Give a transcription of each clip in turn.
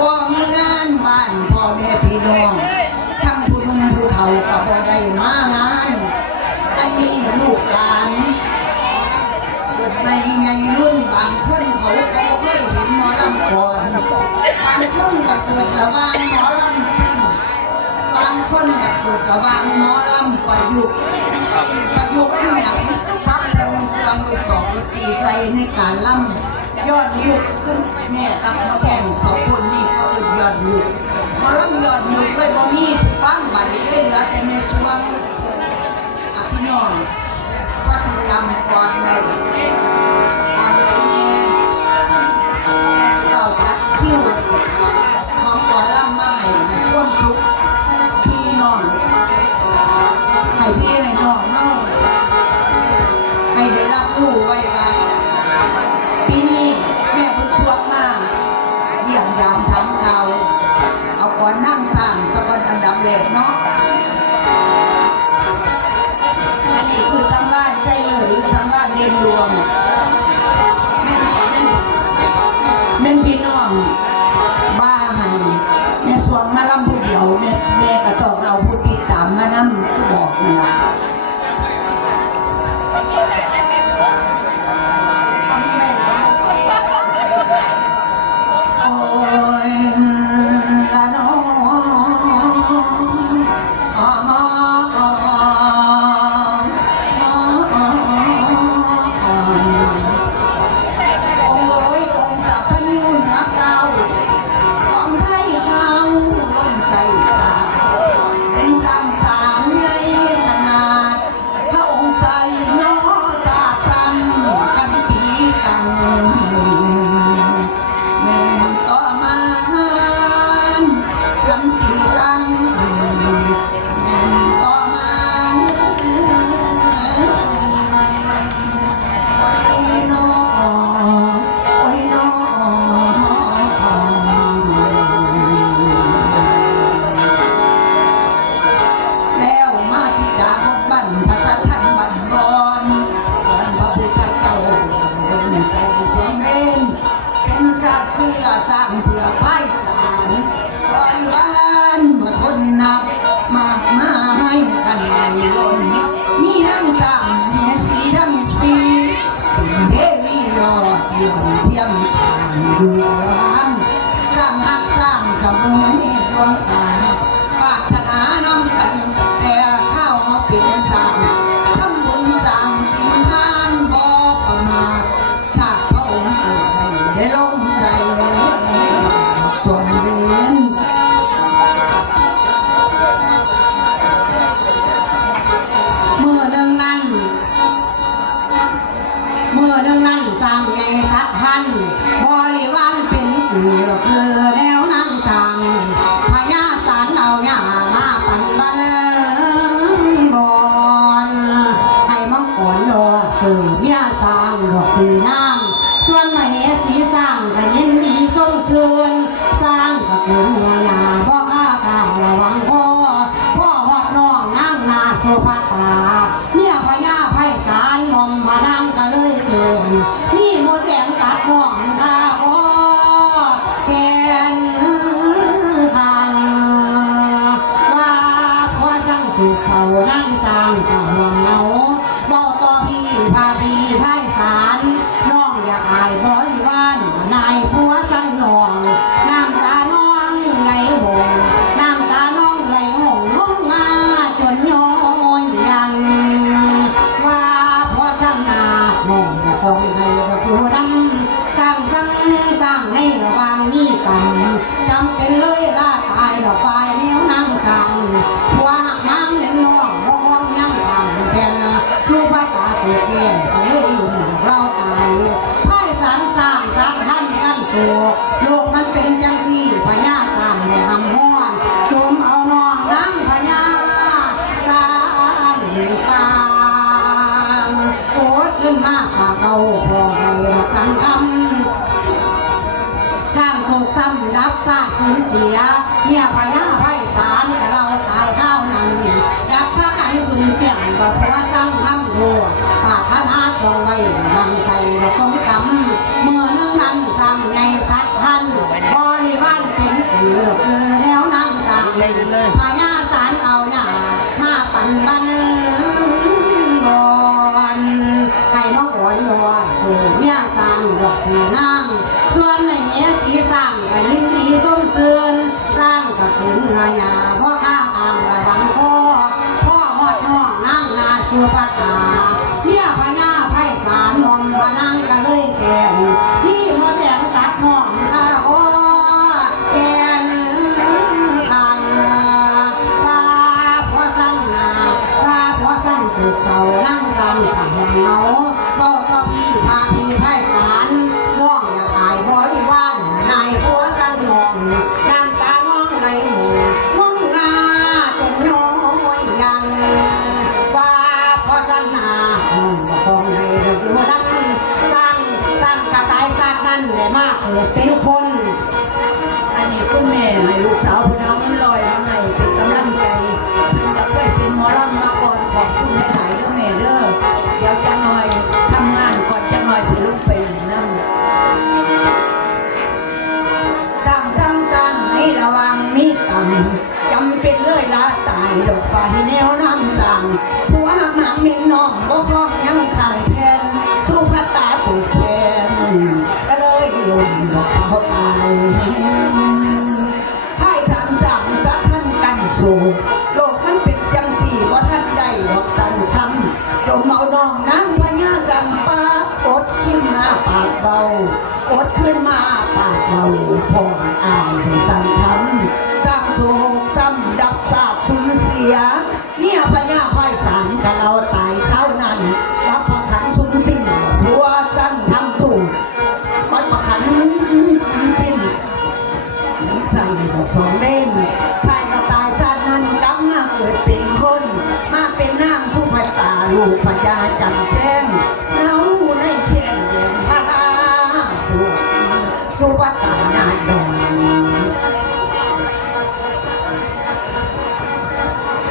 บ่มีงานบ้านพ่อแม่พี่น้องทั้งผู้หนุ่มผู้เฒ่าก็บ่ได้มางานอันนี้ลูกหลานเกิดในไงรุ่นบางคนเขาก็บ่เคยเห็นหมอลำก่อนบางคนก็เกิดระหว่างหมอลำซิ่งบางคนก็เกิดระหว่างหมอลำประยุกต์ที่อย่างพักเครื่องมือตอกดนตรีใส่ในการลำยอดยุคขึ้นแม่กับมาแข่งสองคนนี่ก็อึดยอดยุคหมอลำยอดยุคเลยบ่มีฟังบัดนี้เลยเหลือแต่ในช่วงพี่น้องว่าสิจำก่อนในนี้เราจะคิวของก่อนลำมาให้ร่วมสุขพี่น้องให้พี่ให้น้องเนาะให้ได้รับรู้ไว้ว่าปีนี้แม่พุ่งชวกมาเยี่ยมยามทั้งเราเอาก่อนนั่งสร้างสะกอนอันดับแรกเนาะอันนี้คือสังวาสใช่เลยหรือสังวาสเรียนรวมเป็นพี่น้องบ้าหันในส่วนมาลำผู้เดียวแม่ก็ต้องเอาผู้ติดตามมานั่งก็บอกนั่นแหละโอ้ยละน้องเสื้อสร้างเพื่อไพ่สารก่อนวันมาทนนับมากมายกันล้นนี่นั่งสร้างเฮียสีดังสีถึงเดวียอดเยี่ยมเทียมทางดูร้านสร้างหักสร้างสมุนดวงตาปากถนาน้ำกันแต่ข้าวมาเป็นสร้างทำบุญสร้างกินทานบ่ประมาทชาติพระองค์ได้ลงใจส่วนเรียนเมื่อหนึ่งนั้นสร้างใหญ่สักพันบริวารเป็นกูดอกเสือแนวนั่งสั่งพญาสารเอาหญ้ามาปั่นบ้านบอนให้มังกรดอกเสือเมียสร้างดอกสีน้ำส่วนมเหสีสร้างกันยินดีส่งเสือนสร้างกับหลวงหัวหน้าพ่อข้าข้าวระวังพ่อหอดน้องนั่งนาโซภาตาเมียพญาไพศาลมอมมานั่งกันเลยเกินมีหมดแดงตัดน้องข้าพ่อแขนพันว่าพ่อสั่งสู่เขานั่งสร้างกับห่วงเหงาเบาต่อพี่พาพี่ไพศาลน้องอยากอายบริวารนายผัวสั่งน้องน้ำตาน้องไหลบ่งน้ำตาน้องไหลหงลงมาจนย้อยยังว่าพ่อสั่งนาน้องจะต้องให้เราผู้ดำสร้างในระหว่างนี้กันจำเป็นเลยล่าตายดอกไฟเนี้ยนั่งสั่งผัวหักน้ำเห็นน้องมองยังต่างแผ่นชูพระตาสุเกศเลยอยู่เราตายไพ่สารสร้างสักท่านกันสู่โลกมันเป็นจังสี่พญาสร้างในหำห้อนจมเอาน้องนั่งพญาสร้างกลางโคตรขึ้นมากข้าเขาพอให้รักสังคำสร้างโศกซ้ำรับสร้างสูญเสียเนี่ยพญาไพศาลแต่เราตายข้าวนั้นรับพระกันสูญเสียงแบบพระสร้างทำหัวปากท่านอาจองไว้บังใส่สมกรรมเมื่อนั้นสร้างไงสักท่านบริวาร อกสีน้ำส่วนในเนี้ยสีสร้างก็ยินดีส้มเสือนสร้างกับขุนเงยาพ่อข้าอ่างระวังพ่อหอดน้องนั่งนาชูปัตตาเนี่ยพญาไพศาลมอมพนังก็เลยแก่นี่มาแบ่งตัดน้องข้าโอ้แก่ตันว่าพ่อสั่งนาว่าพ่อสั่งสุดเขานั่งจำผังเนาก็พี่พาพี่ไพศาลน้องอยากตายบริวารนายพ่อสั่งน้องน้ำตาน้องไหลหมู่น้องงาจงน้อยยังว่าพ่อสั่งนาน้องบอกคงให้เด็กหัวดังสร้างกระต่ายสัตว์นั่นได้มากเกิดเป็นคนอันนี้คุณแม่ให้ลูกสาวพี่น้องลอยมาให้เป็นกำลังใจจะเคยเป็นหมอลำมาก่อนขอบคุณหลายๆคุณแม่เด้อเดี๋ยวจะหน่อยทำงานก่อนจะหน่อยสิลุกไปนั่งสร้างให้ระวังมีต่ำจำเป็นเลยละตายดอกฟ้าที่แนวน้ำสั่งผัวหักหนังเมียน้องบ่พ้องยังข้างแทนสู้พัดตาถูกแทนก็เลยลงดอกเขาตายให้สั่งสักท่านกันสู่โลกมันเป็นจังสี่ว่าท่านได้ดอกสั่งคำจมเอาดองน้ำพญาสั่งปากดขึ้นมาปากเบากดขึ้นมาปากเบาพองอ่านให้สั่งคำสั่งโศกซ้ำดับสาบสูญเสียเนี่ยพญาไพศาลกับเราตายเท่านั้นรับประคันสูญสิ้นหัวสั่งทำถูกวัดประคันสูญสิ้นใส่ดอกสองเล่มใครก็ตายชาตินั้นกำมาเกิดเป็นคนมาเป็นนางสุภาตาลูกพญาจันแจ้งเนาในเทียนเย็นพระราสุภาตานาดอน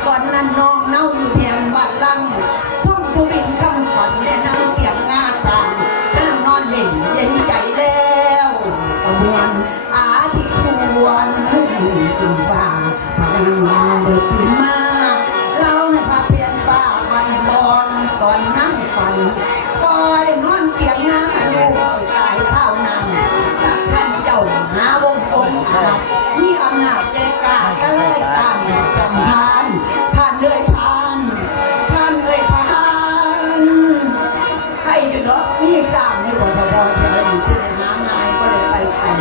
ก่อนนั้นน้องเน่าอยู่แถมบ้านลังส้มสุบินคำฝันและนางเตียงหน้าสางนั่งนอนเล่นเย็นใจแล้วกระมวลอาทิตย์ควรกินฟ้าพลังมาเบิกขึ้นมาเล่าให้พาเพียนฟ้าวันบอนตอนนั่งฝันปล่อยนอนเตียงหน้าลูกตายเท่านั้นสักท่านเจ้าหาวงองค์อาจมีอำนาจเจกาก็เลยตามสัมพันธ์ผ่านเลยผ่านให้อยู่เนาะมีสามอยู่บนสะพานเฉลิมที่ในหางานก็เลยไปกัน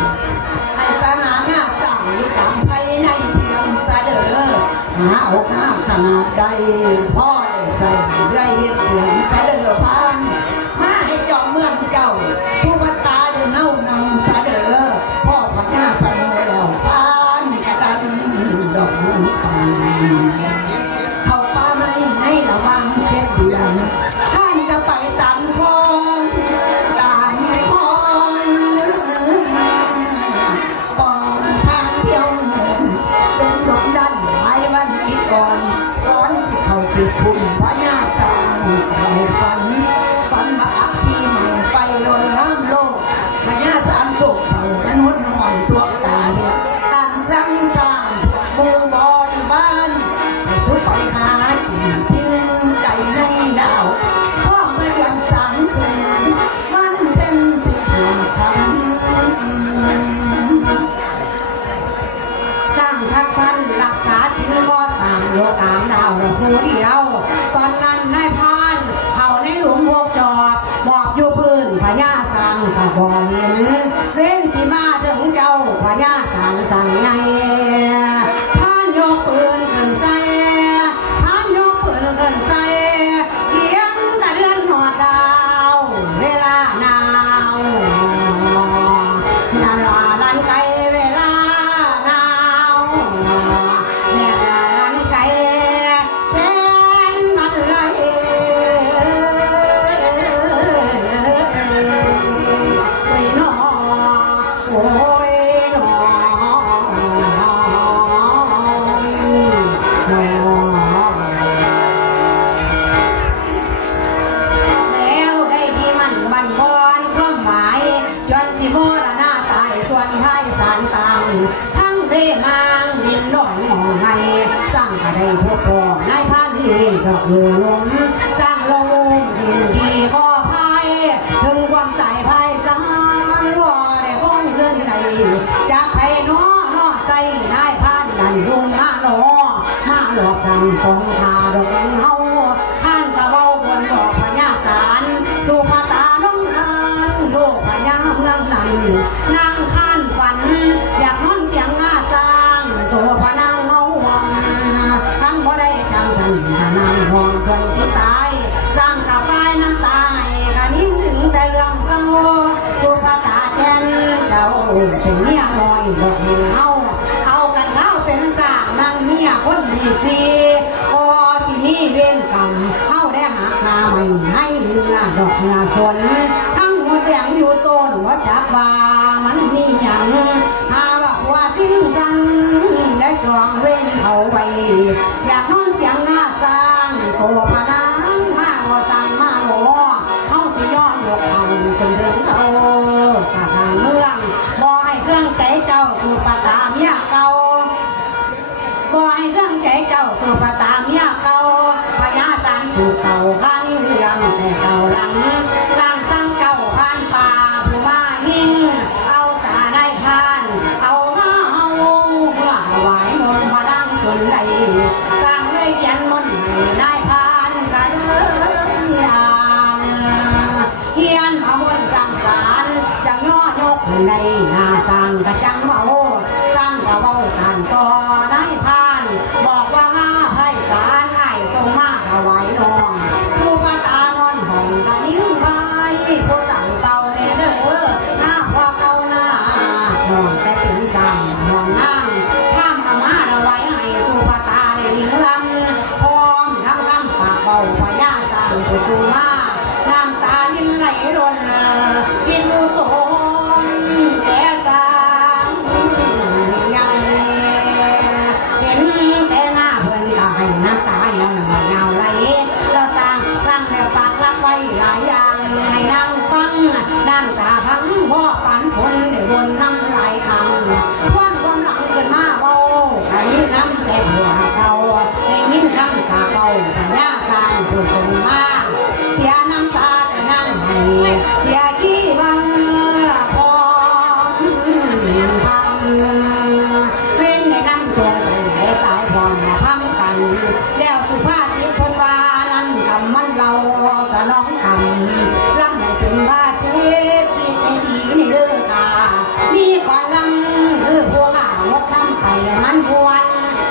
ให้ไปหางานสั่งอยู่กลางภายในเทียมตาเด้อหาโอกาสขนาดใดพ่อได้ใส่ได้เห็นเทียมสะเด้อพันมาให้จอมเมืองเจ้าทุกตาเดินเน่านำสะเด้อพ่อพญาสันแล้วพันกระดันดอกมุ้งปันเข้าป่าไม่ให้ระวังเจ็บเดือนท่านจะไปตามคอนตามคอนปองทางเที่ยวเงินเป็นดงดันหลายวันคิดก่อนที่เขาคิดคุณพญาสร้างเราฝันมาอักที่ใหม่ไฟลนน้ำโลกพญาสามโศกเศร้านั้นหดหอนตัวตาเนี่ยการสร้างหมู่บริบ้านสุดปล่อยหาทิ้งใจในดาวพ่อเมื่อเดือนสามคืนวันเป็น15 ค่ำสร้างทักพันรักษาศีลก็สร้างโลกามดาวเราผู้เดียวตอนนั้นนายพานเขาในหลุมพวกจอบบอกอยู่พื้นพญาสังก็บ่เห็นเว้นสิมาถึงเจ้าพญาสังสั่งไงพานยกปืนขึ้นใส่เสียงสะเทือนหอดดาวเวลาหนาวนาลาลันไกเวลาหนาวเนี่ยลันไกแสนบัดไหลโอ้ยหนอโอ้ยหนอบันบอนก็หมายจนสิโมละหน้าตายส่วนท้ายสารสั่งทั้งเรมางดินหล่อนหมองให้สร้างกระไดพวกพ่อนายพันธุ์ดอกอยู่ลมสร้างลงดินที่พ่อพายถึงความตายพายสา จากไผน้อใส่นายพานดันดุงมาหนอมาหลอกกันตรงหาดอกแดงเฮาท่านกะเว้าบนดอกพญาสารสุภาตาน้องทานโลกพญาเมืองนั้นนางข้านฝันอยากนอนเตียงงาสร้างตัวพนางเฮาวังท่านบ่ได้จังสันนางห่วงส่วนที่ตายสร้างกับไฟน้ำตาให้กันนิ่งถึงแต่เรื่องกังวลสุภาตาแทนเจ้าเป็นเมียน้อยบอกเห็นเฮาเอากันเฮาเป็นสร้างนางเมียคนดีสิพอสิมีเวรกรรมเฮาได้หาคาใหม่ให้เนื้อดอกเนื้อสนทั้งหมดแดงอยู่ต้นว่าจักว่ามันมีหยังหาว่าจริงจังได้จองเว้นเอาไว้อยากนอนเตียงหน้าสร้างตัวพนังมาว่าสั่งมาหอเฮาสิย้อนยกเอาจนถึงเอาทางเมืองบ่ให้เครื่องใจเจ้าสุปตาเมียเก่าบ่ให้เครื่องใจเจ้าสุปตาเมียเก่าพญาสารสู่เก่าข้านิ้วเรียงแต่เก่าหลังสร้างสร้างเจ้าผ่านป่าผู้มาหิ้งเอาตาได้พานเอามาเอาเพื่อถวายมนต์พลังคนใดสร้างเลยเขียนมนต์ให้ได้พานกันเฮียนเอามนต์สร้างสารจะย่อยกในหน้าสร้างกระจังเบาสร้างกระเบาต่างต่อได้พานบอกว่าห้าไพศาลให้ทรงมาถวายน้องสุภาตานอนห้องกะนิ้วพายผู้ต่างเก่าเด้อหน้าพอเก่าหน้าห้องแต่ถึงสั่งห้องนั่งข้ามอามาถวายให้สุภาตาได้ลิ้งลำพร้อมทำกำฝากเบาพญาสร้างผู้สูมาน้ำตาลิ้นไหลร่นกินมูตนแต่สร้างยังเห็นแต่หน้าเพิ่นก็ให้น้ำตาย้อนมาเงาไหลเราสร้างแล้วปากรักไว้หลายอย่างให้นางฟังน้ำตาพังพ่อปันฝนได้บนน้ำไหลทางวันความหลังเกิดมาเบาอันนี้น้ำแต่หัวเขาได้ยินคำตาเบาสัญญาการผู้ส่งมาเสียน้ำตาแต่นั่งให้เสียกี่วันพอทำเว้นในน้ำทรงให้ตายพร้อมมาทำกันแล้วสุภาษิตพนวานั้นคำมันเราสนองคำรักให้เป็นภาษิตคิดให้ดีในเรื่องกามีความลังพวกหาวดคำไปมันควร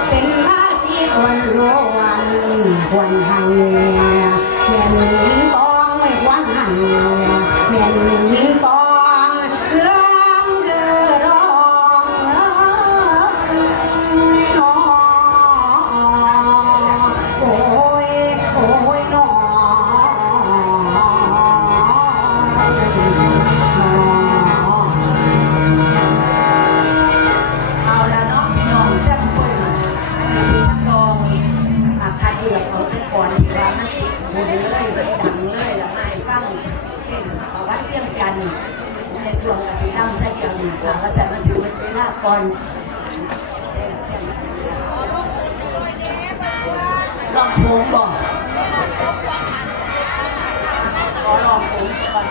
เป็นภาษิตวันโลวันควรให้แม่นหินตองไม่ควรให้แม่นหินตองเรื่องเดือดร้อนน้อโอ้ยน้อเอาละเนาะพี่น้องเชื่อมคนสีน้ำทองคัดเลือกเอาไปก่อนดีกว่ามันติดบุญเลยดังเลยละไม่ฟังเช่นประวัติเรื่องจันทร์ในช่วงการนำเสนอค่ะว่าแต่มันอยู่ในเวลาก่อนลองโผล่บอกขอลองโผล่ก่อน